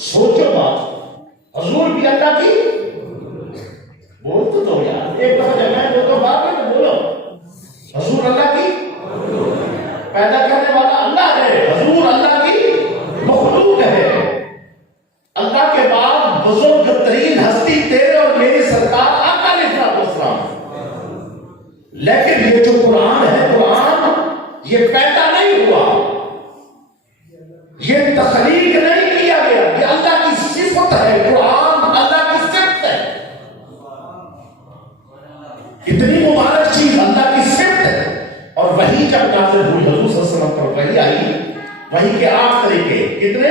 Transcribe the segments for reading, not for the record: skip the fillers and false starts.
سوچو بات، حضور بھی اللہ کی، بول تو دو یار ایک دفعہ، جب میں دو بات ہے تو بولو، حضور اللہ کی پیدا کرنے والا اللہ ہے، حضور اللہ کی مخلوق ہے۔ اللہ کے بعد بزرگ ترین ہستی تیرے اور میری سرکار آقا علیہ السلام، لیکن یہ جو قرآن ہے، قرآن یہ پیدا نہیں ہوا، یہ تخلیق نہیں کیا گیا، یہ اللہ کی صفت ہے، قرآن اللہ کی صفت ہے۔ اتنی مبارک چیز اللہ کی صفت ہے۔ اور وہی جب نازل ہوئی حضور صلی اللہ علیہ وسلم پر وہی آئی، وہی کے 8 طریقے، کتنے؟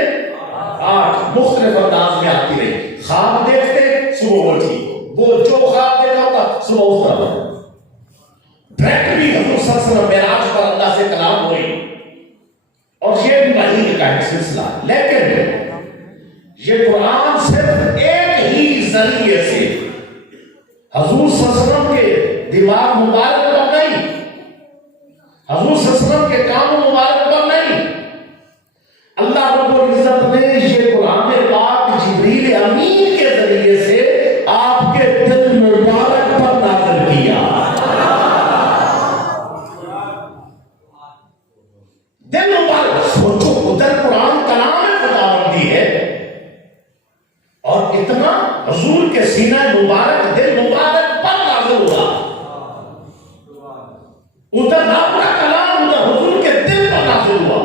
8 مختلف انداز میں آتی رہی۔ خواب دیکھتے صبح اٹھی، وہ جو خواب دیکھا تھا صبح اٹھتا تھا۔ ڈائریکٹ بھی حضور صلی اللہ علیہ وسلم معراج پر اللہ سے کلام ہوئی، اور یہ بھی وحی کا ایک سلسلہ۔ لیکن یہ قرآن صرف ایک ہی ذریعے سے حضور صلی اللہ علیہ وسلم کے دماغ مبارک پر نہیں، حضور صلی اللہ علیہ وسلم کے کام مبارک پر نہیں، اللہ رب العزت نے یہ قرآن پاک جبریل امین کے ذریعے سے آپ کے دل مبارک پر نازل کیا۔ دل مبارک، سوچو ادھر قرآن کلام خداوندی ہے، اور اتنا حضور کے سینہ مبارک دل مبارک پر نازل ہوا، ادھر آپ کا کلام ادھر حضور کے دل پر نازل ہوا۔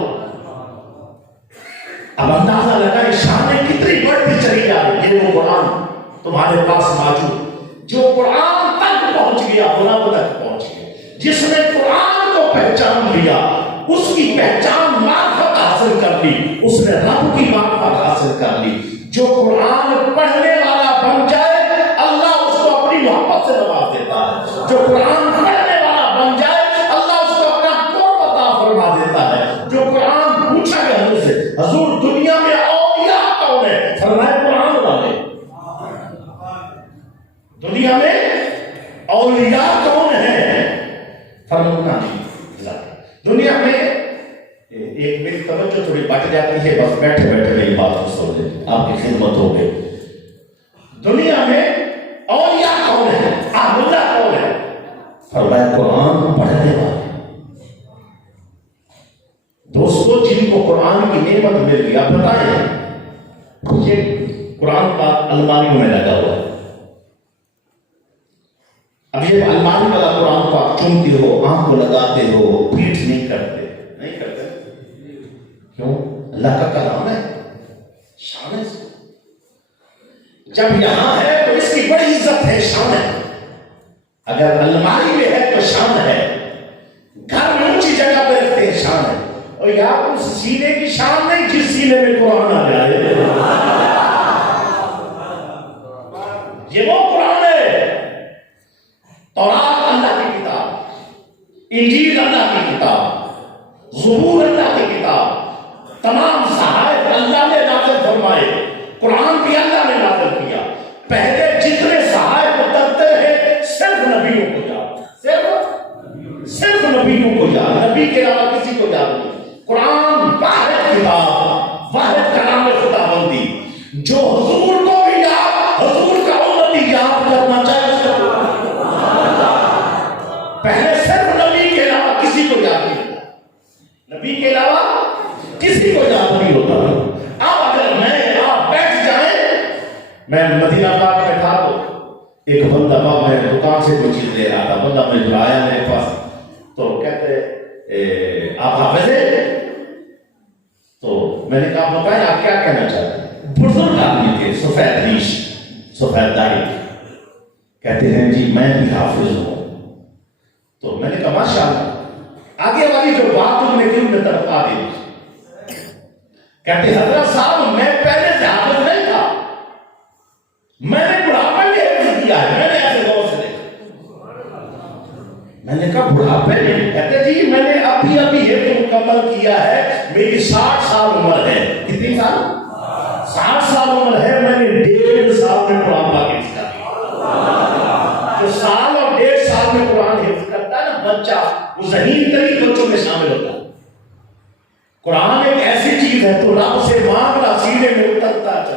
اب اندازہ لگائے شانیں کتنی بڑھتی چلی جا رہی ہے۔ وہ قرآن تمہارے پاس موجود، جو قرآن تک پہنچ گیا، غلام تک پہنچ گیا، جس نے قرآن کو پہچان لیا، اس کی پہچان معرفت حاصل کر لی، اس نے رب کی معرفت حاصل کر لی۔ جو قرآن پڑھنے والا بن جائے، اللہ اس کو اپنی محبت سے نواز دیتا ہے۔ جو قرآن پڑھنے والا بن جائے، اللہ اس کو اپنا قرب عطا فرما دیتا ہے۔ جو قرآن پوچھا گیا حضور سے، حضور دنیا میں اولیاء کون ہے؟ فرمایا قرآن والے۔ دنیا میں اولیاء کون ہیں؟ فرمایا دنیا میں ایک میری توجہ تھوڑی بٹ جاتی ہے، بس بیٹھے بیٹھے میری بات کو سن لیں، آپ کی خدمت ہو گئی۔ دنیا میں اولیاء کون ہے؟ اہل کون ہے؟ فرمایا قرآن پڑھنے والے۔ دوستو جن کو قرآن کی نعمت مل گئی، آپ بتائیں یہ قرآن کا الماریوں میں لگا ہوا ہے، اب یہ الماری والا قرآن کو آپ چنتے ہو، آنکھ کو لگاتے ہو، پیٹ نہیں کرتے، نہیں کرتے کیوں؟ اللہ کا کلام ہے، شان ہے۔ جب یہاں ہے تو اس کی بڑی عزت ہے، شان ہے۔ اگر الماری میں ہے تو شان ہے، گھر میں اونچی جگہ پہ رکھتے ہیں، شان ہے۔ اور یہاں اس سینے کی شان نہیں جس سینے میں قرآن آ جائے، یہ وہ قرآن ہے۔ تورات اللہ کی کتاب، انجیل اللہ کی کتاب، زبور اللہ کی کتاب، تمام صحائف اللہ نے نازل فرمائے، قرآن بھی اللہ نے نازل کیا۔ پہلے جتنے صحائف اترتے ہیں صرف نبیوں کو یاد، صرف نبیوں کو یاد، نبی کے علاوہ کسی کو یاد نہیں۔ قرآن واحد کتاب، واحد کلام خداوندی، جو حضور کو بھی یاد، حضور کا امتی یاد کرنا چاہے، پہلے صرف نبی کے علاوہ کسی کو یاد نہیں ہوتا، نبی کے علاوہ کسی کو یاد نہیں ہوتا۔ اب اگر میں آپ بیٹھ جائیں، میں مدینہ پاک میں تھا تو ایک بندہ باپ میں دکان سے کوئی چیز لے رہا تھا، بندہ مجھے آیا میرے پاس تو کہتے آپ حافظ ہیں؟ تو میں نے کہا بتائیں آپ کیا کہنا چاہتے ہیں؟ بزرگ آدمی تھے، سفید ریش، سفید داڑھی، کہتے ہیں جی میں بھی حافظ ہوں۔ تو میں نے کہا ماشاءاللہ، آگے والی جو بات تم نے کی ان میں طرف آ گئی۔ کہتے حضرت صاحب میں پہلے سے حافظ نہیں تھا، میں نے بڑھاپے میں حفظ کیا ہے، میں نے ایسے غور سے دیکھا۔ میں نے کہا بڑھاپے میں؟ کہتے جی میں نے ابھی حفظ مکمل کیا ہے، میری 60 سال عمر ہے۔ کتنی سال؟ 60 سال عمر ہے، میں نے 1.5 سال میں قرآن پاک حفظ کر لیا۔ جو سال اور 1.5 سال میں قرآن حفظ کرتا ہے نا بچہ، وہ ذہین ترین بچوں میں شامل ہوتا ہے۔ قرآن ایک ایسی چیز ہے تو رب سے مانگنا سینے میں اترتا چلا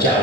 4,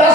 10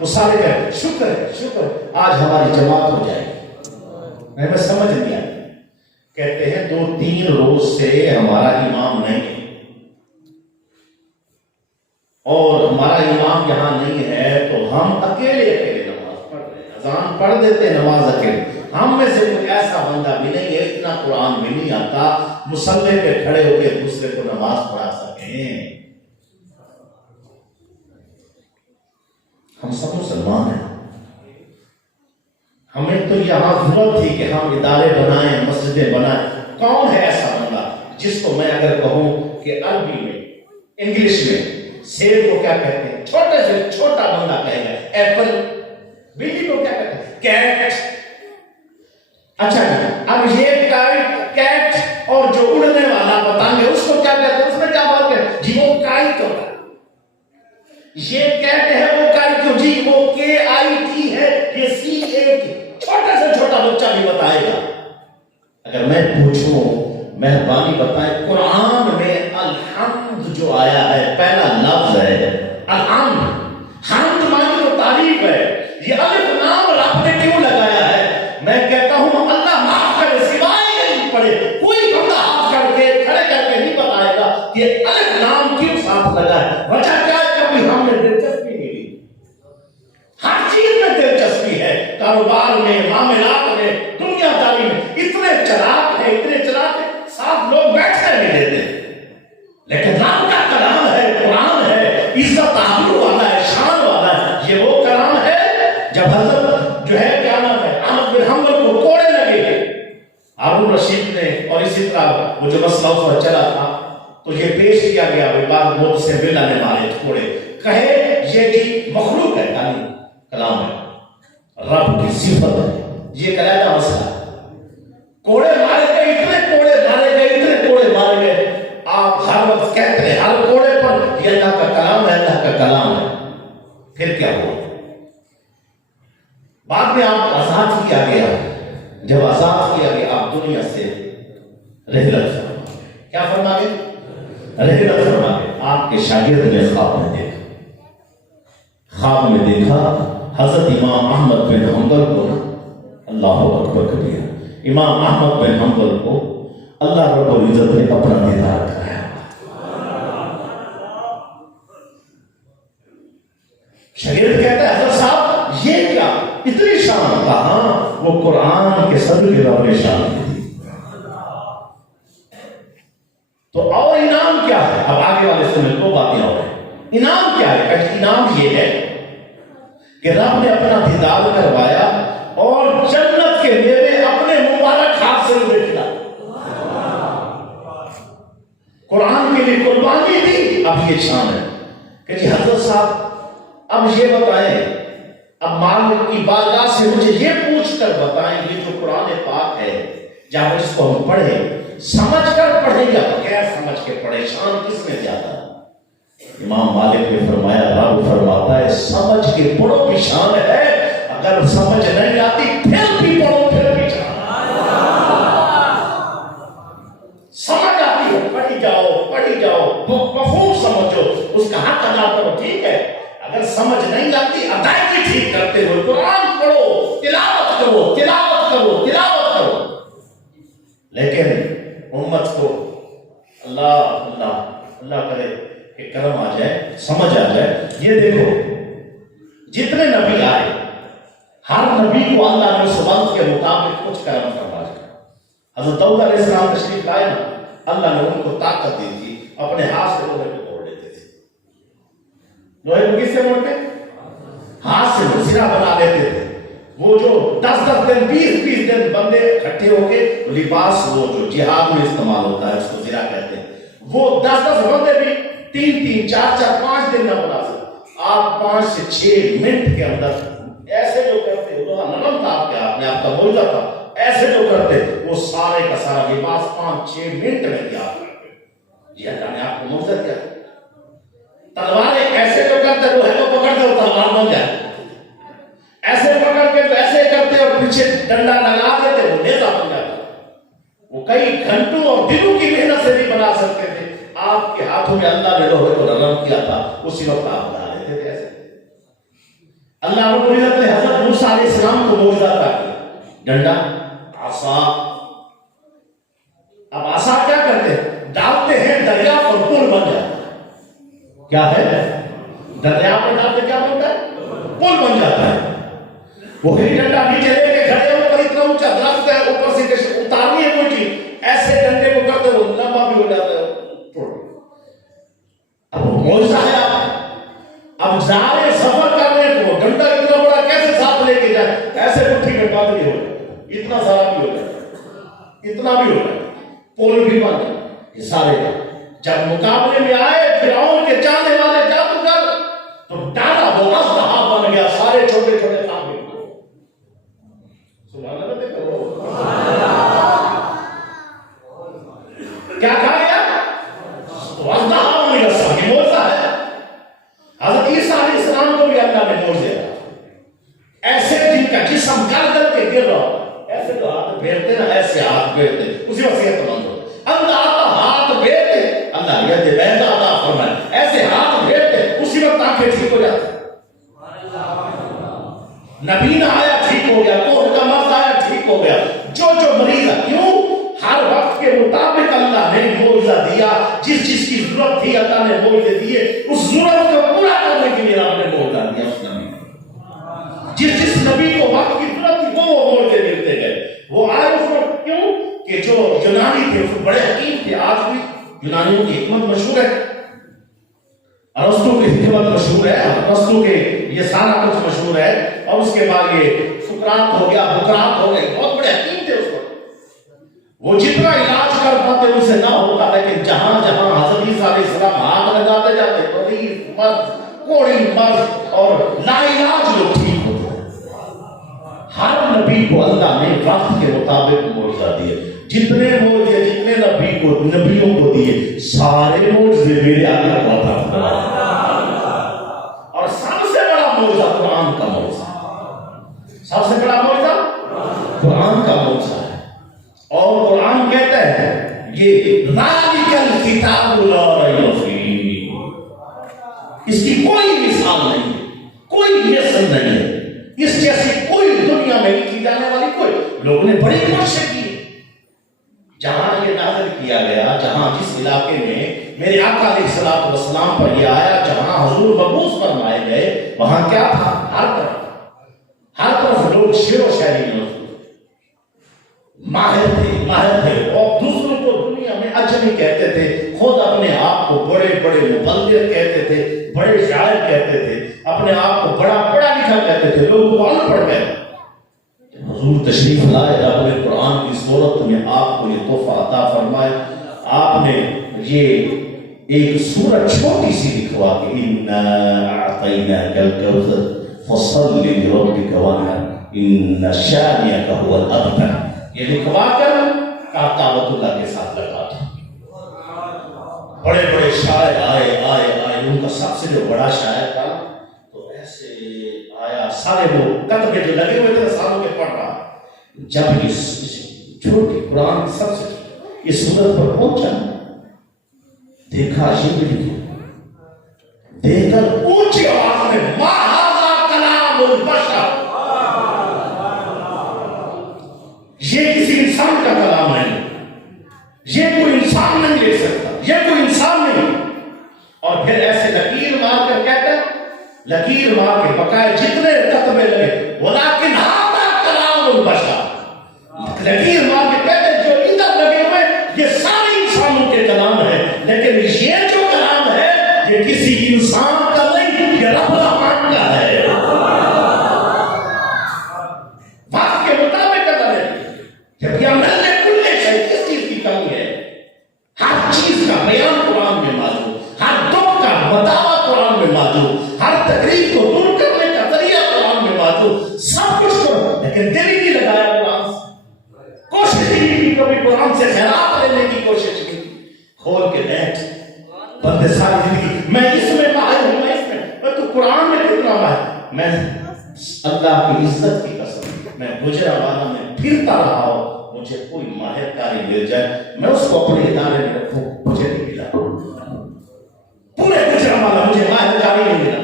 وہ سارے کہتے شکر ہے شکر ہے آج ہماری جماعت ہو جائے گی. میں سمجھ نہیں آئی. کہتے ہیں 2-3 روز سے ہمارا امام نہیں ہے اور ہمارا امام یہاں نہیں ہے تو ہم اکیلے نماز پڑھ رہے ہیں. اذان پڑھ دیتے ہیں نماز اکیلے. ہم میں سے کوئی ایسا بندہ بھی نہیں ہے اتنا قرآن بھی نہیں آتا مصلی پہ کھڑے ہو کے دوسرے کو نماز پڑھا سکیں. ہم سب مسلمان ہیں. ہمیں تو یہاں ضرورت تھی کہ ہم ادارے بنائیں مسجدیں بنائیں. کون ہے ایسا بندہ جس کو میں اگر کہوں کہ عربی میں انگلش میں سیب کو کیا کہتے ہیں چھوٹے سے چھوٹا بندہ کہے گا ایپل. بلی کو کیا کہتے ہیں کیٹ. اچھا اب یہ کیٹ اور جو اڑنے والا بتائیں گے اس کو کیا کہتے ہیں. اس میں کیا بات ہے جی وہ کائٹ ہوتا ہے. یہ کیٹ ہے وہ کائٹ کیوں جی وہ KIT ہے یہ CAT. چھوٹا سے چھوٹا بچہ بھی بتائے گا. اگر میں پوچھوں مہربانی بتائیں قرآن میں الحمد جو آیا ہے پہلا لفظ ہے الحمد. حمد مانی تو تعریف ہے. یہ الف نام رب نے کیوں لگایا ہے؟ میں کہتا ہوں اللہ معاف کرے سوائے نہیں پڑے کوئی بندہ ہاتھ کر کے کھڑے کر کے نہیں بتائے گا کہ الف نام کیوں ساتھ لگا ہے. وجہ کیا ہے؟ کبھی ہم نے دلچسپی نہیں لی. ہر چیز میں دلچسپی ہے. کاروبار میں معاملات میں دنیا داری میں اتنے چلاک ہے ساتھ لوگ بیٹھنے نہیں دیتے. لیکن رب کا کلام ہے قرآن ہے عزت آبرو والا ہے شان والا ہے. یہ وہ کلام ہے جب حضرت جو ہے کیا نام ہے احمد بن حنبل کو کوڑے لگے ہارون رشید نے اور اسی طرح وہ جو مسئلہ اس وقت چلا تھا تو یہ پیش کیا گیا وہ بعد موت سے بلا نے مارے کوڑے کہے یہ کہ مخلوق ہے یعنی کلام ہے رب کی صفت ہے. یہ کہلاتا ہے مسئلہ. کوڑے مارے گئے اتنے کوڑے مارے گئے اتنے کوڑے مارے گئے. آپ ہر وقت کہتے ہیں ہر کوڑے پر یہ اللہ کا کلام ہے اللہ کا کلام ہے. پھر کیا ہوا؟ بعد میں آپ آزاد کیا گیا. جب آزاد کیا گیا آپ دنیا سے رحلت فرما گئے. کیا فرما گئے؟ رحلت فرما گئے. آپ کے شاگرد نے خواب میں دیکھا حضرت امام احمد بن حنبل کو اللہ اکبر کبیر امام احمد بن حنبل کو اللہ رب العزت نے اپنا دیدار کرایا. شاگرد کہتا ہے حضرت صاحب یہ کیا اتنی شان. کہاں وہ قرآن کے صدر کے رب نے شان دی تھی. تو اور انعام کیا ہے؟ اب آگے والے سنیں دو باتیں اور ہیں. انعام کیا ہے؟ کہ انعام یہ ہے کہ رب نے اپنا دیدار کروایا اور جنت کے میوے اپنے مبارک ہاتھ سے مجھے کھلا. قرآن کے لیے قربانی دی. اب یہ شان ہے کہ جی حضرت صاحب اب یہ بتائیں اب مالک کی بارگاہ سے مجھے یہ پوچھ کر بتائیں یہ جو قرآن پاک ہے جب اس کو ہم پڑھیں سمجھ کر پڑھیں یا بغیر سمجھ کے پڑھیں شان کس میں زیادہ ہے؟ امام مالک نے فرمایا رب فرماتا ہے سمجھ کے پڑھو بھی شان ہے. اگر سمجھ نہیں آتی پھر بھی پڑھو پھر بھی شان. سمجھ آتی ہے پڑھی جاؤ مفہوم سمجھو اس کا حق ادا کرو ٹھیک ہے. اگر سمجھ نہیں آتی ادائیگی ٹھیک کرتے ہوئے قرآن پڑھو تلاوت کرو. لیکن امت کو اللہ کرے کہ کرم آ جائے سمجھ آ جائے. یہ دیکھو جتنے نبی آئے ہر نبی کو اللہ نے اس وقت کے مطابق کچھ کرم فرمایا. حضرت داؤد علیہ السلام تشریف لائے نا اللہ نے ان کو طاقت دی تھی اپنے ہاتھ سے لوہے کو توڑ لیتے تھے. لوہے کو کس سے موڑتے؟ ہاتھ سے زرہ بنا لیتے تھے. وہ جو 10 دن 20 دن بندے اکٹھے ہو کے لباس وہ جو جہاد میں استعمال ہوتا ہے اس کو زرہ کہتے ہیں وہ 10 بندے بھی 3 4 5 دن نہ بنا سکتے. آپ 5 سے 6 منٹ کے اندر ایسے جو کرتے وہ نرم تھا آپ کے ہاتھ میں آپ کا موجودہ تھا ایسے جو کرتے وہ سارے کا سارا لباس 5-6 منٹ میں تیار کرتے. یہ اللہ نے آپ کو موجودہ کیا. تلواریں ایسے جو کرتے وہ ہے تو پکڑ دے تلوار بن جائے. ایسے پکڑ کے تو ایسے کرتے اور پیچھے ڈنڈا لگا دیتے وہ نیزہ بن جاتا. وہ کئی گھنٹوں اور دنوں کی محنت سے بھی بنا سکتے تھے. آپ کے ہاتھوں میں اللہ نے لوہے کو نرم کیا تھا اسی وقت آپ بنا لیتے تھے. ایسے اللہ رب العزت نے حضرت موسیٰ علیہ السلام کو معجزہ عطا کیا، ڈنڈا، عصا۔ اب عصا کیا کرتے ہیں؟ ڈالتے ہیں دریا پر پل بن جاتا ہے۔ کیا ہے؟ دریا پر ڈالتے کیا بنتا ہے؟ پل بن جاتا ہے۔ وہی ڈنڈا نیچے لے کے کھڑے ہو کر اتنا اونچا درخت ہے، اوپر سے اتارنی ہے کوئی چیز، ایسے ڈنڈے کو کرتے وہ لمبا بھی ہو جاتا ہے۔ اب وہ معجزہ ہے۔ اب سارے سفر کر رہے ہیں تو ڈنڈا اتنا بڑا کیسے ساتھ لے کے جائے؟ ایسے مٹھی میں بات نہیں ہو جائے، اتنا سارا بھی ہو جائے، اتنا بھی ہو جائے، پول بھی بن جائے۔ یہ سارے جب مقابلے میں آئے فرعون کے چاہنے والے جادوگر تو ڈالا وہ اژدہا بن گیا، سارے چھوٹے چھوٹے سانپ۔ سبحان اللہ دیکھو کیا کھا گیا؟ تو اژدہا بن گیا، سب یہ معجزہ ہے۔ حضرت عیسیٰ علیہ السلام کو بھی اللہ نے معجزہ دیا، ایسے جن کا جسم گردن کے گر رہا ہوتا، ایسے تو ہاتھ پھیرتے نا، ایسے ہاتھ پھیرتے، اسی وصیت مند ہو، اندھا آتا ہاتھ پھیرتے، اللہ یہ دے بہتا عطا فرمائے، ایسے ہاتھ پھیرتے، اسی وقت آنکھیں ٹھیک ہو جاتی۔ نبینا آیا ٹھیک ہو گیا، کوہ کا مرض آیا ٹھیک ہو گیا، جو مریض ہے، کیوں؟ ہر وقت کے مطابق اللہ نے معجزہ دیا، جس کی ضرورت تھی اللہ نے معجزے دیے، اس ضرورت کو پورا کرنے کے لیے آپ نے معجزہ دیا اس نبی کو۔ جس نبی کو وقت کی ضرورت تھی وہ معجزے ملتے گئے، وہ آئے اس وقت، کیوں کہ جو یونانی تھے وہ بڑے حکیم تھے۔ آج بھی یونانیوں کی حکمت مشہور ہے، ارسطو کی حکمت مشہور ہے، ارسطو کے یہ سارا کچھ مشہور ہے، اور اس کے بعد یہ سقراط ہو گیا، بقراط ہو گئے، بہت بڑے حکیم تھے اس وقت۔ وہ جتنا علاج کر پاتے ان سے نہ ہوتا، لیکن جہاں جہاں حضرت عیسیٰ علیہ السلام ہاتھ لگاتے جاتے، مریض، مرض، کوڑی مرض اور لا علاج لوگ ٹھیک ہوتے۔ ہر نبی کو اللہ نے وقت کے مطابق معجزہ دیے، جتنے معجزے جتنے نبیوں کو دیے، سارے معجزے میرے اللہ کو عطا فرمائے۔ اور سب سے بڑا معجزہ قرآن کا معجزہ، سب سے بڑا معجزہ قرآن کا معجزہ ہے۔ اور قرآن کہتا ہے یہ ذالک الکتاب لا ریب فیہ، اس کی کوئی مثال نہیں ہے، کوئی مثل نہیں ہے، اس جیسی کوئی دنیا میں لکھی جانے والی کوئی۔ لوگوں نے بڑی کوشش کی، جہاں یہ نازل کیا گیا، جہاں جس علاقے میں میرے آقا علیہ الصلوۃ والسلام پر یہ آیا، جہاں حضور مبعوث فرمائے گئے، وہاں کیا تھا؟ ہر طرف لوگ شعر و شاعری میں ماہر تھے، اور دوسروں کو دنیا میں اجمی کہتے تھے، خود اپنے آپ کو بڑے بڑے مبلغ کہتے تھے، بڑے شاعر کہتے تھے، اپنے آپ کو بڑا پڑھا لکھا کہتے تھے، لوگ کو ان پڑھ گئے۔ حضور تشریف لائے، رب نے قرآن کی صورت میں آپ کو یہ تحفہ عطا فرمایا۔ آپ نے یہ ایک سورت چھوٹی سی لکھوا کے اِنَّا أَعْطَيْنَاكَ الْكَوْثَرَ فَصَلِّ لِرَبِّكَ وَانْحَرْ إِنَّ شَانِئَكَ هُوَ الْأَبْتَرُ، یہ لکھوا کر کعبۃ اللہ کے ساتھ لگا دو۔ بڑے بڑے شاعر آئے، ان کا سب سے جو بڑا شاعر تھا تو ایسے آیا، سارے وہ کتبے جو لگے ہوئے تھے سالوں کے پڑھ رہا، جب اس چھوٹی قرآن سب سے اس صورت پر پہنچا، دیکھا یہ بھی لکھا، دیکھ کر اونچی آواز میں ما ھذا کلام البشر، یہ کسی انسان کا کلام نہیں، یہ کوئی انسان نہیں لے سکتا، یہ کوئی انسان نہیں۔ اور پھر ایسے لکیر مار کر کہتا ہے، لکیر مار کے بقائے جتنے کتبے لگے، ولیکن ھذا کلام البشر، لکیر مار کے کہتے ہیں جو ادھر لگے ہوئے یہ سارے انسانوں کے کلام ہے، لیکن یہ جو کلام ہے یہ کسی انسان کا نہیں، یہ رب الرحمن کا ہے۔ وقت کے مطابق قدر ہے، جبکہ عمل میں کل شيء، کس چیز کی کمی ہے؟ ہر چیز کا بیان قرآن میں موجود، ہر دکھ کا بتاوا قرآن میں موجود، ہر تکلیف کو دور کرنے کا ذریعہ قرآن میں موجود، سب کچھ کرو، لیکن دل ہی نہیں لگایا قرآن سے، کوشش ہی نہیں کی، کبھی قرآن سے خیرات لینے کی کوشش کی۔ کھول کے بیٹھ، بندے ساری زندگی میں اس میں ماہر ہوں، میں اس میں تو قرآن میں کتنا ماہر، میں اللہ کی عزت کی قسم میں گجرانوالہ میں پھرتا رہا ہوں، مجھے کوئی ماہر کاری مل جائے میں اس کو اپنے ادارے میں رکھوں، مجھے نہیں ملا، پورے گجرانوالہ مجھے ماہر کاری نہیں ملا۔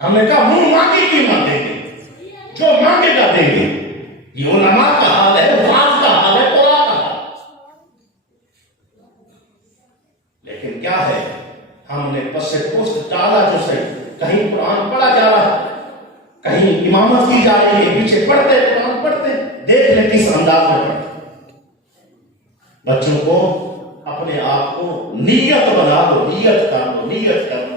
ہم نے کہا منہ مانگی قیمت دیں گے، جو مانگے گا دیں گے۔ یہ علماء کا حال ہے، وعظ کا حال ہے، قرآن کا حال۔ لیکن کیا ہے، ہم نے پس پشت ڈالا جو صحیح، کہیں قرآن پڑھا جا رہا ہے، کہیں امامت کی جا رہی ہے، پیچھے پڑھتے قرآن پڑھتے، دیکھ لیں کس انداز میں پڑھتے۔ بچوں کو اپنے آپ کو نیت بنا دو، نیت کر دو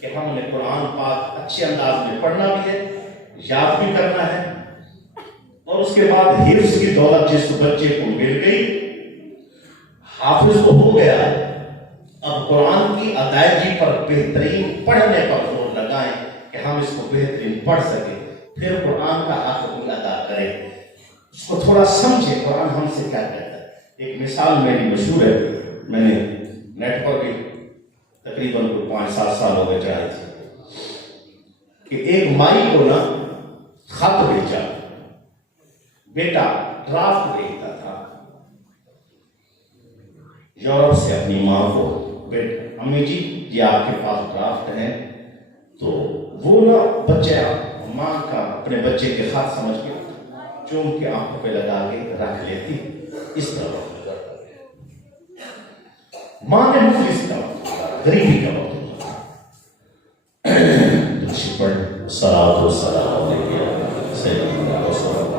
کہ ہم نے قرآن پاک اچھے انداز میں پڑھنا بھی ہے، یاد بھی کرنا ہے، اور اس کے بعد حفظ کی دولت جس بچے کو مل گئی، حافظ تو ہو گیا، اب قرآن کی ادائیگی پر بہترین پڑھنے پر زور لگائیں کہ ہم اس کو بہترین پڑھ سکیں، پھر قرآن کا حق بھی ادا کریں، اس کو تھوڑا سمجھے قرآن ہم سے کیا کہتا ہے۔ ایک مثال میری مشہور ہے، میں نے نیٹ پر بھی تقریباً 5-7 سال ہو گئے چاہے تھے کہ ایک مائی کو نا خط بھیجا، بیٹا ڈرافٹ بھیجتا تھا یورپ سے اپنی ماں کو، امی جی یہ آپ کے پاس ڈرافٹ ہے، تو وہ نا بچہ ماں کا اپنے بچے کے خط سمجھ کے چوم کے آنکھوں پہ لگا کے رکھ لیتی، اس طرح ماں نے مفلس کا وقت ہوگا، غریبی کا وقت ہوگا، صلاۃ و سلام علیہ سیدنا رسول اللہ۔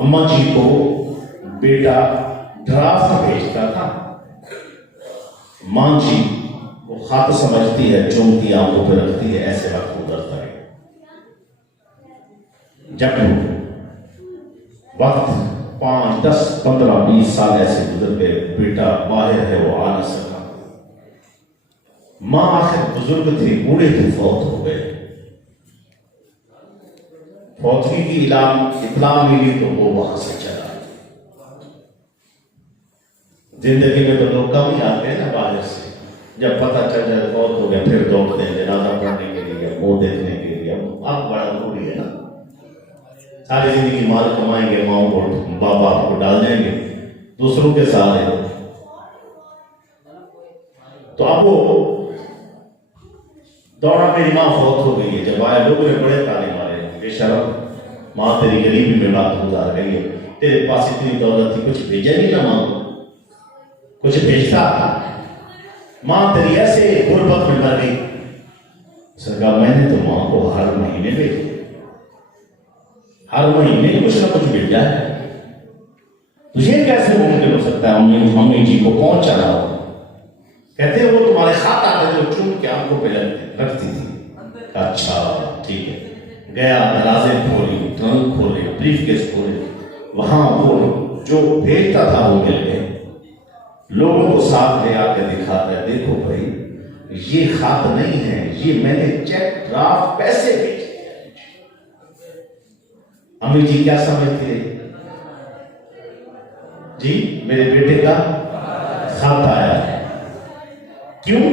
اماں جی کو بیٹا ڈرافٹ بھیجتا تھا، ماں جی وہ خط سمجھتی ہے، چومتی آنکھوں پہ رکھتی ہے، ایسے وقت گزرتا ہے۔ جب وقت 5, 10, 15, 20 سال ایسے گزر گئے، بیٹا باہر ہے، وہ آ نہ سکا، ماں آخر بزرگ تھی، بوڑھے تھے، فوت ہو گئے، فوتگی کی اطلاع ملی تو وہ وہاں سے چلا۔ زندگی میں تو لوگ کم ہی آتے ہیں نا باہر سے، جب پتہ چل جائے فوت ہو گیا پھر دوڑتے ہیں جنازہ پڑھنے کے لیے، منہ دیکھنے کے لیے۔ اب بڑا ضروری ہے نا، ساری زندگی مال کمائیں گے، ماں کو باپ کو ڈال دیں گے دوسروں کے ساتھ، تو اب وہ دوڑا، میری ماں فوت ہو گئی ہے۔ جب آئے لوگوں نے بڑے تانے مارے، بے شرم ماں تیری غریبی میں رات گزار گئی ہے، تیرے پاس اتنی دولت تھی، کچھ بھیجا نہیں نا ماں کو، کچھ بھیجتا، ماں تیری ایسے غربت میں مر گئی۔ سرکار میں نے تو ماں کو ہر مہینے بھیجا، ہر مہینے کچھ نہ کچھ بھیجا ہے، تجھے کیسے ممکن ہو سکتا ہے امی جی کو پہنچا رہا ہو؟ کہتے ہیں وہ تمہارے خط آتے جو چون کے آنکھوں پہ رکھتی تھی۔ اچھا ٹھیک ہے، گیا، دروازے کھولے، ٹرنک کھولے، بریف کیس کھولے، وہاں وہ جو بھیجتا تھا وہ مل گئے، لوگوں کو ساتھ لے آ کے دکھاتا ہے، دیکھو بھائی یہ خط نہیں ہے، یہ میں نے چیک ڈرافٹ پیسے بھیجے۔ امی جی کیا سمجھتی ہے؟ جی میرے بیٹے کا خط آیا ہے، کیوں؟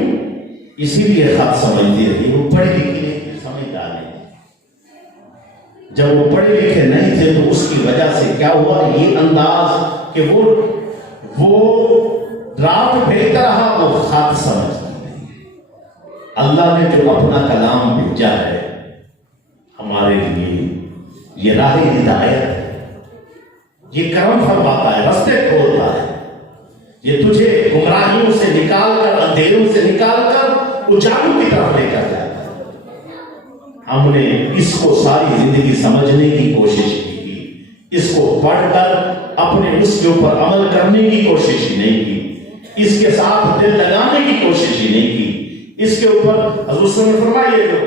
اسی لیے خط سمجھتی رہی، وہ پڑھی لکھی نہیں تھی، سمجھدار نہیں تھی۔ جب وہ پڑھے لکھے نہیں تھے تو اس کی وجہ سے کیا ہوا، یہ انداز کہ وہ ڈرافٹ بھیجتا رہا، وہ خط سمجھتی نہیں۔ اللہ نے جو اپنا کلام بھیجا ہے ہمارے لیے، یہ راہ ہدایت ہے، یہ کرم فرماتا ہے، راستے کھولتا ہے، یہ تجھے گمراہیوں سے نکال کر، اندھیروں سے نکال کر اجالوں کی طرف لے کر جاتا ہے۔ ہم نے اس کو ساری زندگی سمجھنے کی کوشش کی تھی، اس کو پڑھ کر اپنے اس کے اوپر عمل کرنے کی کوشش ہی نہیں کی، اس کے ساتھ دل لگانے کی کوشش ہی نہیں کی، اس کے اوپر حضور صلی اللہ علیہ وسلم نے فرمایا جو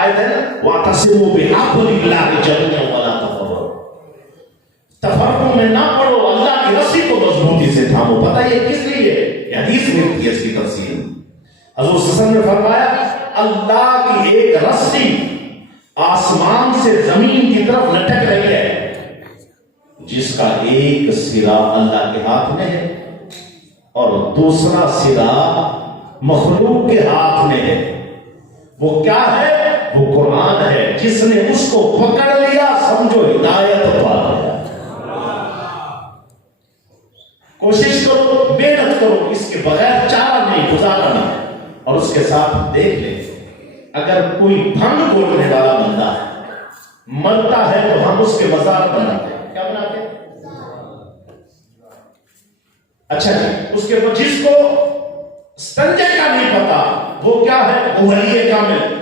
آیت ہے نا وَاعْتَصِمُوا بِحَبْلِ اللَّهِ جَمِيعًا وَلَا تَفَرَّقُوا، تفرقوں میں نہ پڑو، اللہ کی رسی کو مضبوطی سے تھامو۔ پتہ یہ کس لیے؟ حدیث میں ہے اس کی تفسیر، حضور صلی اللہ علیہ وسلم نے فرمایا اللہ کی ایک رسی آسمان سے زمین کی طرف لٹک رہی ہے، جس کا ایک سرا اللہ کے ہاتھ میں ہے اور دوسرا سرا مخلوق کے ہاتھ میں ہے۔ وہ کیا ہے؟ وہ قرآن ہے، جس نے اس کو پکڑ لیا سمجھو ہدایت پا گیا۔ کوشش کرو، محنت کرو، اس کے بغیر چارہ نہیں، گزارا نہیں۔ اور اس کے ساتھ دیکھ لیں اگر کوئی بھنگ گھوٹنے والا بندہ مرتا ہے تو ہم اس کے مزار بناتے ہیں، کیا بناتے ہیں؟ اچھا جی، اس کے بعد جس کو استنجے کا نہیں پتا وہ کیا ہے؟ وہ ولی کامل،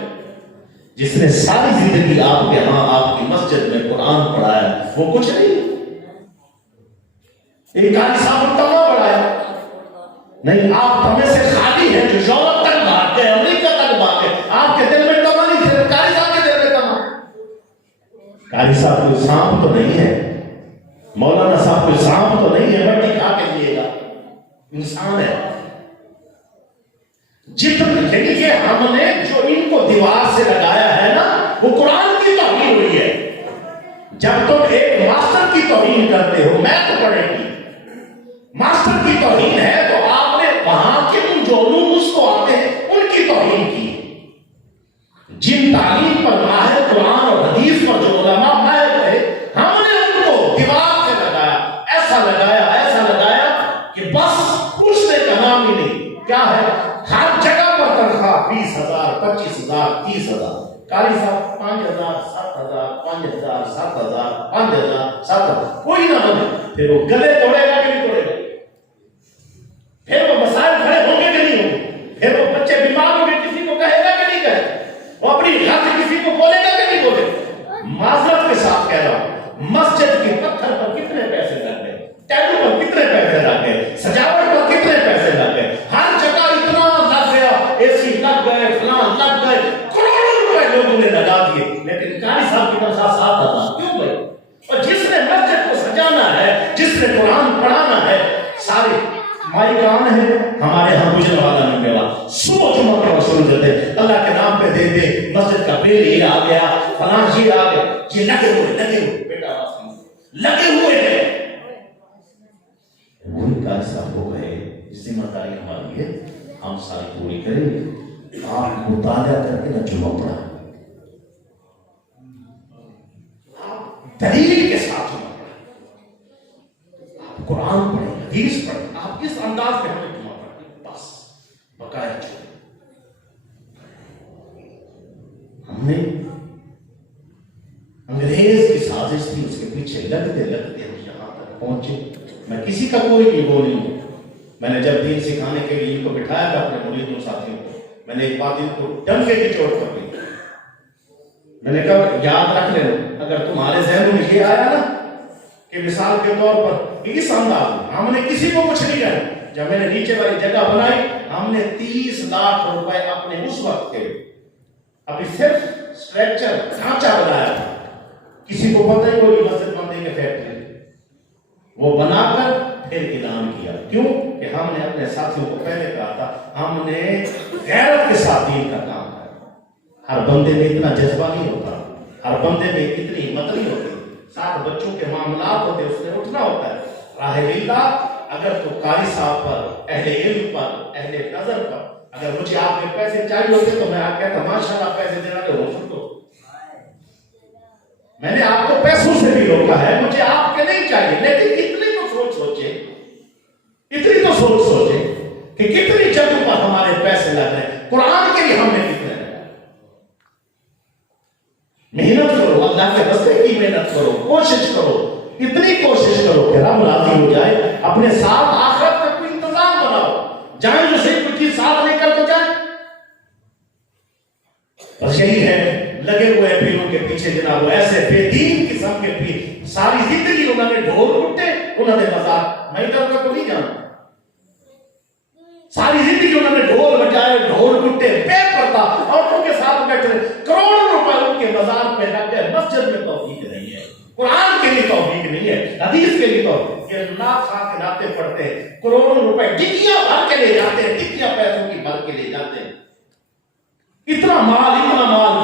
جس نے ساری زندگی آپ کے ہاں آپ کی مسجد میں قرآن پڑھایا، وہ کچھ نہیں، ایک قاری صاحب تمہ پڑھایا نہیں، آپ تمے سے خالی ہیں جو یورپ تک بھاگتے ہیں، امریکہ تک بھاگتے ہیں، آپ کے دل میں تمہ نہیں تھے، قاری صاحب کے دل میں تمہ۔ قاری صاحب کوئی سانپ تو نہیں ہے، مولانا صاحب کوئی سانپ تو نہیں ہے مٹی کھا کے لیے گا، انسان ہے۔ جتنے یہ ہم نے جو ان کو دیوار سے لگایا ہے نا وہ قرآن کی توہین ہوئی ہے۔ جب تم ایک ماسٹر کی توہین کرتے ہو، میتھ پڑھے گی، ماسٹر کی توہین ہے تو آپ نے وہاں کے ان جو علوم اس کو آتے ہیں ان کی توہین کی۔ جن تعلیم پر ماہر قرآن اور حدیث پر جو علماء ماہر تھے، ہم نے ان کو دیوار سے لگایا، ایسا لگایا کہ بس پوچھنے کا نام ہی نہیں۔ کیا ہے؟ ہر جگہ پر تنخواہ 20,000 25,000 30,000، قاری صاحب 5,000 7,000 5,000 7,000 5,000 7,000، کوئی نہ بنے۔ پھر وہ گلے توڑے گا کہ نہیں توڑے گا؟ پھر وہ مسائل کھڑے ہوں گے کہ نہیں ہوں گے؟ پھر وہ بچے بیمار ہوں گے، کسی کو کہے گا کہ نہیں کہے؟ وہ اپنی خاطر کسی کو بولے گا کہ نہیں بولے؟ معذرت کے ساتھ کہہ رہا ہوں، مسجد کے پتھر پر کتنے پیسے لگ گئے، ٹیلو پر کتنے پیسے لگ گئے، سجاوٹ پر کتنے پیسے لگ گئے، ہر جگہ اتنا لگ گیا، اے سی لگ گئے، فلاں لگ گئے، کروڑوں روپے لوگوں نے لگا دیے، لیکن قاری صاحب کی تنخواہ 7,000 کیوں بھائی؟ اور جس نے مسجد کو سجانا ہے، جس نے قرآن پڑھانا ہے، سارے مائی کام ہے ہمارے ہاں گجر والا نہیں بیوا صبح جمعہ کا وصول دیتے اللہ کے نام پہ دے دے، مسجد کا بل یہ آ گیا، فلاں یہ آ گیا، یہ لگے ہوئے بیٹا لگے ہوئے ہیں۔ وہی قاری صاحب ہو گئے، ذمہ داری ہماری ہے، ہم ساری پوری کریں۔ آپ مطالعہ کر کے نہ جمعہ پڑھا، دلیل کے ساتھ جمعہ پڑھیں، آپ قرآن پڑھیں، حدیث پڑھیں، آپ اس انداز میں ہمیں جمعہ پڑھیں، بس بقایا چھوڑیں۔ ہم نے انگریز کی سازش تھی، اس کے پیچھے لگتے ہم یہاں تک پہنچے۔ میں کسی کا کوئی نہیں وہ نہیں ہوں، میں نے جب دین سکھانے کے لیے ان کو بٹھایا تھا اپنے مریدوں ساتھیوں کو، میں نے ایک بات ان کو ڈنکے کی چوٹ کر دی، میں نے کہا یاد رکھ لینا اگر تمہارے ذہن میں یہ آیا نا کہ مثال کے طور پر اس انداز میں ہم نے کسی کو کچھ نہیں کہا، جب میں نے نیچے والی جگہ بنائی ہم نے 30 لاکھ روپے اپنے اس وقت کے ابھی صرف اسٹرکچر ڈھانچہ بنایا تھا، کسی کو پتہ ہی کوئی مسجد بننے کے فیکٹری، وہ بنا کر پھر اعلان کیا۔ کیوں کہ ہم نے اپنے ساتھیوں کو پہلے کہا تھا ہم نے غیرت کے ساتھ دین کا کام کرنا۔ ہر بندے میں اتنا جذبہ نہیں ہوتا، ہر بندے میں اتنی ہمت نہیں ہوتی، 7 بچوں کے معاملات ہوتے، اس نے اٹھنا ہوتا ہے۔ راہ اللہ اگر تو قاری صاحب پر، اہل علم پر، اہل نظر پر اگر مجھے آپ کے پیسے چاہیے ہوتے تو میں آپ کہتا ماشاءاللہ پیسے دینا کہ ہو سکتا، میں نے آپ کو پیسوں سے بھی روکا ہے، مجھے آپ کے نہیں چاہیے، لیکن اتنی تو سوچ سوچے کہ کتنی جگہوں پر ہمارے پیسے لگ رہے ہیں، قرآن کے لیے ہم نے کتنے لگا۔ محنت کرو، اللہ کے راستے کی محنت کرو، کوشش کرو، اتنی کوشش کرو کہ رب راضی ہو جائے، اپنے ساتھ آخرت کا کوئی انتظام بناؤ، جائیں جو سے کچھ چیز ساتھ لے کر تو جائیں، بس یہی ہے لگے ہوئے پیروں کے پیچھے جناب، وہ ایسے بے دین قسم کے پیر، ساری زندگی انہوں نے ڈھول کٹے، انہوں نے مزاق، میں ادھر کا تو نہیں جانتا، ساری زندگی انہوں نے ڈھول بجائے، ڈھول کٹے، بے پردہ عورتوں کے ساتھ بیٹھے، کروڑوں روپے ان کے مزار پہ لگ گئے۔ مسجد میں توفیق نہیں ہے، قرآن کے لیے توفیق نہیں ہے، حدیث کے لیے توفیق، یہ نعت خواہ کے نعتیں پڑھتے ہیں، کروڑوں روپے ٹکیاں بھر کے لے جاتے ہیں، ٹکیاں پیسوں کی بھر کے لے جاتے ہیں، اتنا مال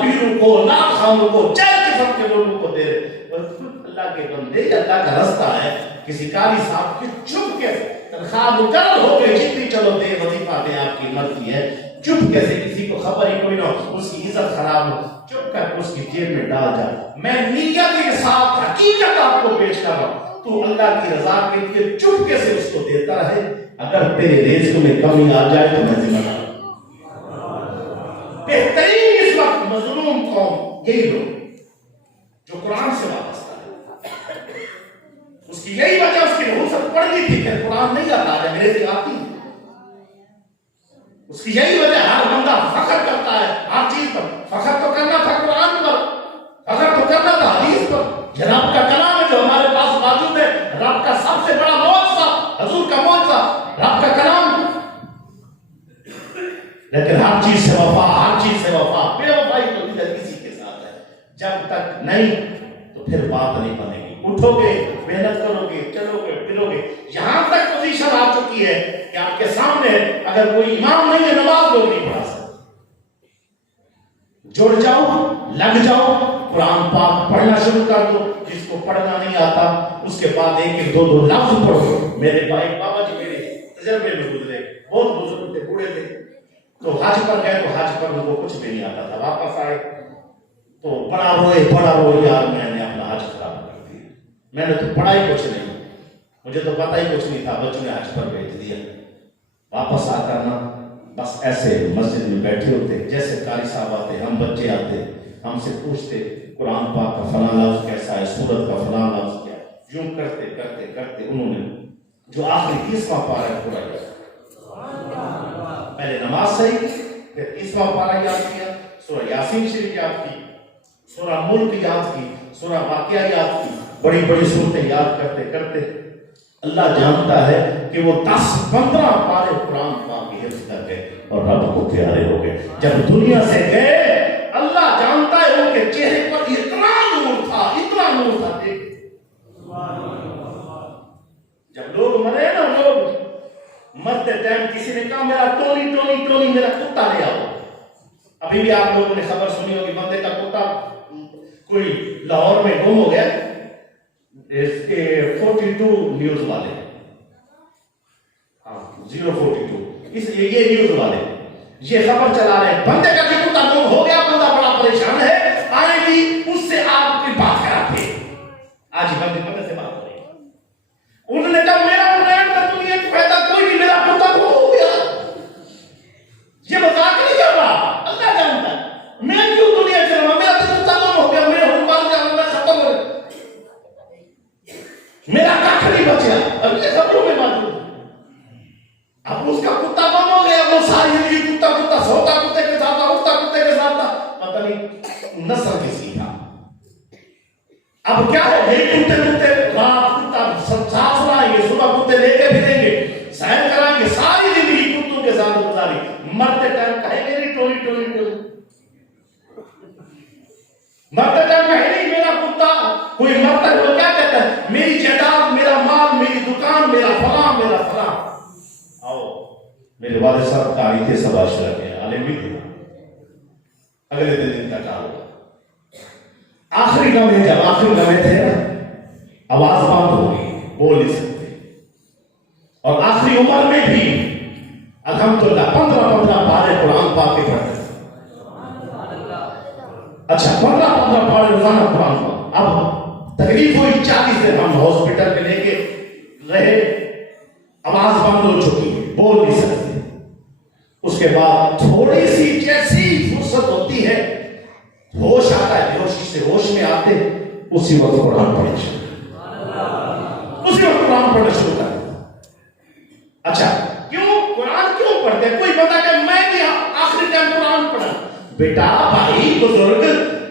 پیروں کو، نعت خواہوں کو، چار قسم کے لوگوں کو دے رہے۔ اور اللہ کے بندے، اللہ کا رستہ ہے، کسی قاری صاحب کی چپ کے تنخواہ مقرر ہو گئی، جتنی چلو دے وظیفہ دے، آپ کی مرضی ہے، چپ کیسے، کسی کو خبر ہی کوئی نہ ہو، اس کی عزت خراب ہو، چپ کر اس کی جیب میں ڈال جا۔ میں نیت کے ساتھ حقیقت آپ کو پیش کر رہا ہوں، تو اللہ کی رضا کے لیے چپ کیسے اس کو دیتا رہے، اگر تیرے رزق میں کمی آ جائے تو میں ذمہ دار۔ بہترین اس وقت مظلوم قوم یہی لوگ جو قرآن سے وابستہ ہے، اس کی یہی وجہ، اس کی نحوست پڑھنی تھی کہ قرآن نہیں آتا ہے، میرے سے آتی ہے، اس کی یہی وجہ، ہر بندہ فخر کرتا ہے ہر چیز پر، فخر تو کرنا تھا قرآن پر، فخر تو کرنا تھا حدیث پر، یہ رب کا کلام ہے جو ہمارے پاس موجود ہے، رب کا سب سے بڑا معجزہ، حضور کا معجزہ، رب کا کلام، لیکن ہر چیز سے وفا، ہر چیز سے وفا، بے وفائی تو ادھر کسی کے ساتھ ہے، جب تک نہیں تو پھر بات نہیں بنے گی، اٹھو گے، محنت کرو گے، چلو گے، پھرو گے، یہاں تک پوزیشن آ چکی ہے کہ آپ کے سامنے اگر کوئی امام نہیں ہے، نماز لوگ نہیں پڑھا سکتے، جڑ جاؤ، لگ جاؤ، قرآن پاک پڑھنا شروع کر دو، جس کو پڑھنا نہیں آتا اس کے بعد ایک ایک دو دو لفظ پڑھو۔ میرے بھائی بابا جی میرے تجربے میں گزرے، بہت بزرگ تھے، بوڑھے تھے، تو حج پر گئے تو حج پر ان کو کچھ بھی نہیں آتا تھا، واپس آئے تو بڑا روئے، یار میں نے اپنا حج خراب کر دیا، میں نے تو پڑھا ہی کچھ نہیں، مجھے تو پتہ ہی کچھ نہیں تھا، بچوں نے حج پر بھیج دیا۔ واپس آ کر نا بس ایسے مسجد میں بیٹھے ہوتے، جیسے قاری صاحب آتے، ہم بچے آتے، ہم سے پوچھتے قرآن پاک کا فلاں لفظ کیسا ہے، سورت کا فلاں لفظ کیا ہے، یوں کرتے کرتے کرتے انہوں نے جو آخری 30واں پارہ پورا کیا، پہلے نماز صحیح کی، پھر 30واں پارہ یاد کیا، سورہ یاسین شریف یاد کی، سورہ ملک یاد کی، سورہ واقعہ یاد کی، بڑی بڑی صورتیں یاد کرتے کرتے اللہ جانتا ہے کہ وہ 10-15 پارے قرآن پاک کی حفظ کر گئے اور رب کو پیارے ہو گئے۔ جب دنیا سے گئے اللہ جانتا ہے ان کے چہرے پر اتنا نور تھا دیکھ، جب لوگ مرے نا، لوگ مرتے ٹائم کسی نے کہا میرا ٹونی میرا کتا لے آؤ، ابھی بھی آپ لوگوں نے خبر سنی ہوگی، بندے کا کتا کوئی لاہور میں گم ہو گیا، اس کے 42 نیوز والے، 042 یہ نیوز والے یہ خبر چلا رہے ہیں، بندے کا کتا گم ہو گیا، بندہ بڑا پریشان ہے، آئے گی اس سے آپ کی بات کرا تھے، آج ہی بندے سے بات ہو رہی ہے، انہوں نے کہا میرا دنیا کی پیدا کوئی بھی، میرا کتا گم ہو گیا، یہ مذاق نہیں کر رہا، اللہ جانتا ہے میں کیوں دنیا سے رہا، میرا کتا گم ہو گیا، میرے حکمان جانا میں ختم ہو گیا، میرا کاکھ نہیں بچیا، اب یہ خبروں میں موجود ہے، اب اس کا کتا گم ہو گیا، وہ ساری زندگی کتا سوتا کتے کے ساتھ تھا، اٹھتا کتے کے ساتھ تھا، پتہ نہیں نسل کسی کا، اب کیا ہے، یہ کتے رات کتا ساتھ سنائیں گے، صبح کتے لے کے پھریں گے، سیر کرائیں گے، ساری زندگی کتوں کے ساتھ گزاری، مرتے ٹائم کہیں گے نہیں ٹونی مرتے ٹائم کہیں نہیں میرا کتا، کوئی مرتا ہے وہ کیا کہتا ہے میری جائیداد، میرا مال، میری دکان، میرا فلاں، آؤ میرے والد صاحب قاری تھے، سب عاشرہ کے عالم بھی تھے، اگلے دن انتقال ہوا، آخری لمحے تھے آواز بند ہو گئی، بول نہیں سکتے، اور آخری عمر میں بھی الحمدللہ 15 پارے قرآن پاک کے پڑھتے تھے، اچھا 15 پارے روزانہ قرآن پاک، اب تکلیف ہوئی 40 دن ہم ہاسپٹل میں لے کے رہے، آواز بند ہو چکی ہے، بول نہیں سکتے، اس کے بعد تھوڑی سی جیسی فرصت ہوتی ہے، ہوش آتا ہے، بیہوشی سے ہوش میں آتے، اسی وقت قرآن پڑھنا شروع کر دیتا۔ اچھا قرآن کیوں پڑھتے ہیں؟ کوئی بتا کہ میں بھی آخری ٹائم قرآن پڑھا، بیٹا بھائی بزرگ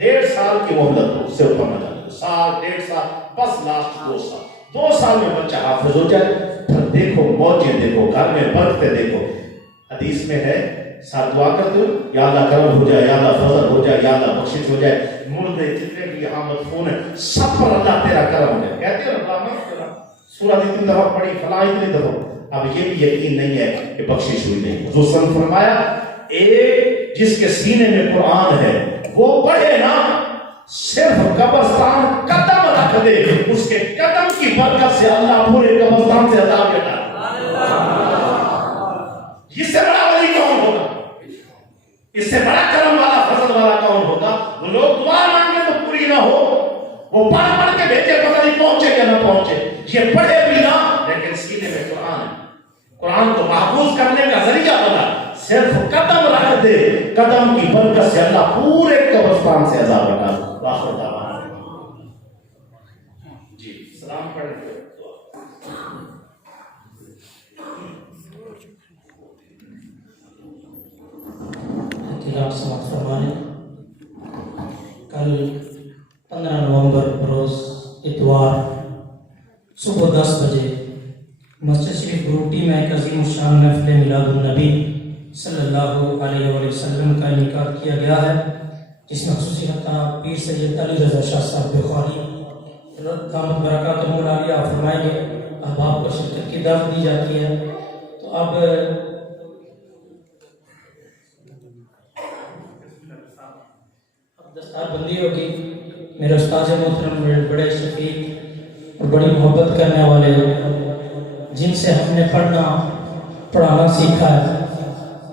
1.5 سال کی مہلت ہو، اس سے اوپر نہ جانے، سال 1.5 سال، بس لاسٹ 2 سال، 2 سال میں بچہ حافظ ہو جائے، پھر دیکھو موجیں دیکھو، گھر میں برکتیں دیکھو۔ حدیث میں ہے ساتھ دعا کرتے ہو، یا اللہ کرم ہو جائے، یا اللہ فضل ہو جائے، یا اللہ بخشش ہو جائے، مردے جتنے بھی یہاں مدفون ہیں سب پر اللہ تیرا کرم ہو جائے۔ کہتے ہیں نا سورہ اتنی دفعہ پڑھی، فلاں اتنی دفعہ، اب یہ بھی یقین نہیں ہے کہ بخشش ہوئی نہیں۔ حضور صلی اللہ علیہ وسلم فرمایا ایک جس کے سینے میں قرآن ہے وہ پڑھے نا، صرف قبرستان قدم رکھ دے، اس کے قدم کی برکت سے اللہ پورے قبرستان سے عذاب ہٹا۔ اس سے بڑا ولی کون ہوگا؟ اس سے بڑا کرم والا فضل والا کون ہوگا؟ وہ لوگ دعا مانگے تو پوری نہ ہو، وہ پڑھ پڑھ کے بھیجے پتہ نہیں پہنچے یا نہ پہنچے، یہ پڑھے بھی نہ لیکن سینے میں قرآن ہے، قرآن کو محفوظ کرنے کا ذریعہ بنا، صرف قدم رکھ دے، قدم کی برکت سے اللہ پورے قبرستان سے عذاب ہٹا۔ آخر دعوانا جی سلام پڑھ کے سماعت فرمائیں۔ کل 15 نومبر بروز اتوار صبح 10 بجے مسجد شریف بروٹی میں ایک عظیم الشان محفل میلاد النبی صلی اللہ علیہ وآلہ وسلم کا انعقاد کیا گیا ہے، جس میں خصوصی خطاب پیر سید علی رضا شاہ صاحب بخاری دامت برکاتہ العالیہ فرمائیں گے۔ اب آپ کو شرکت کی دعوت دی جاتی ہے، تو اب دستار بندی ہوگی۔ میرے استاد محترم بڑے شفیق اور بڑی محبت کرنے والے، جن سے ہم نے پڑھنا پڑھانا سیکھا ہے،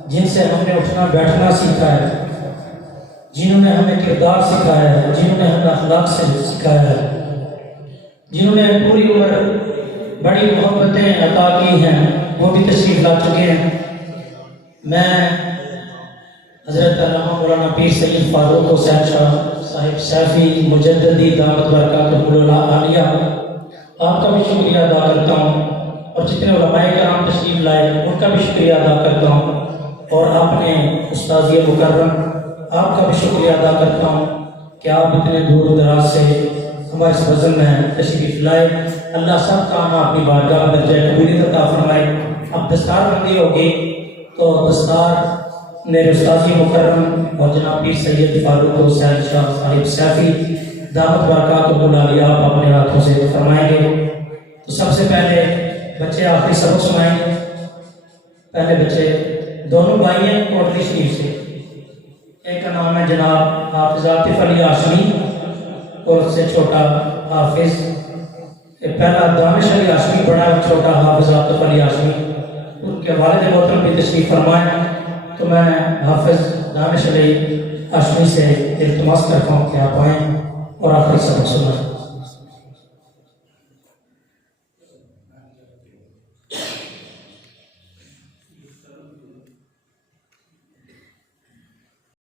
جن سے ہم نے اٹھنا بیٹھنا سیکھا ہے، جنہوں نے ہمیں کردار سکھایا ہے، جنہوں نے ہمیں اخلاق سے سکھایا ہے، جنہوں نے پوری عمر بڑی محبتیں عطا کی ہیں، وہ بھی تشریف لا چکے ہیں۔ میں حضرت علامہ مولانا پیر سید فاروق حسین شاہ صاحب سیفی مجددی دعوت برکاتہ العالیہ آپ کا بھی شکریہ ادا کرتا ہوں، اور جتنے علماء کرام تشریف لائے ان کا بھی شکریہ ادا کرتا ہوں، اور آپ نے استاذی مکرم آپ کا بھی شکریہ ادا کرتا ہوں کہ آپ اتنے دور دراز سے ہمارے اس وزن میں تشریف لائے۔ اللہ سب کام اپنی بارگاہ میں درجہ قبولیت عطا فرمائے۔ اب دستار بندی ہوگی تو دستار میرے استاذی مکرم اور جناب پیر سید فاروق حسین شاہ صاحب سیفی دعوت برکاتہ العالیہ آپ اپنے ہاتھوں سے فرمائیں گے۔ تو سب سے پہلے بچے آخری سبق سنائیں گے۔ پہلے بچے دونوں بھائی ہیں کوٹلی شریف سے، ایک کا نام ہے جناب حافظ عاطف علی ہاشمی اور اس سے چھوٹا حافظ، پہلا دانش علی ہاشمی، بڑا چھوٹا حافظ عاطف علی ہاشمی۔ ان کے والد محترم بھی تشریف فرمائیں، تو میں حافظ دانش علی ہاشمی سے التماس کرتا ہوں کہ آپ آئیں اور آخری سبق سنائیں۔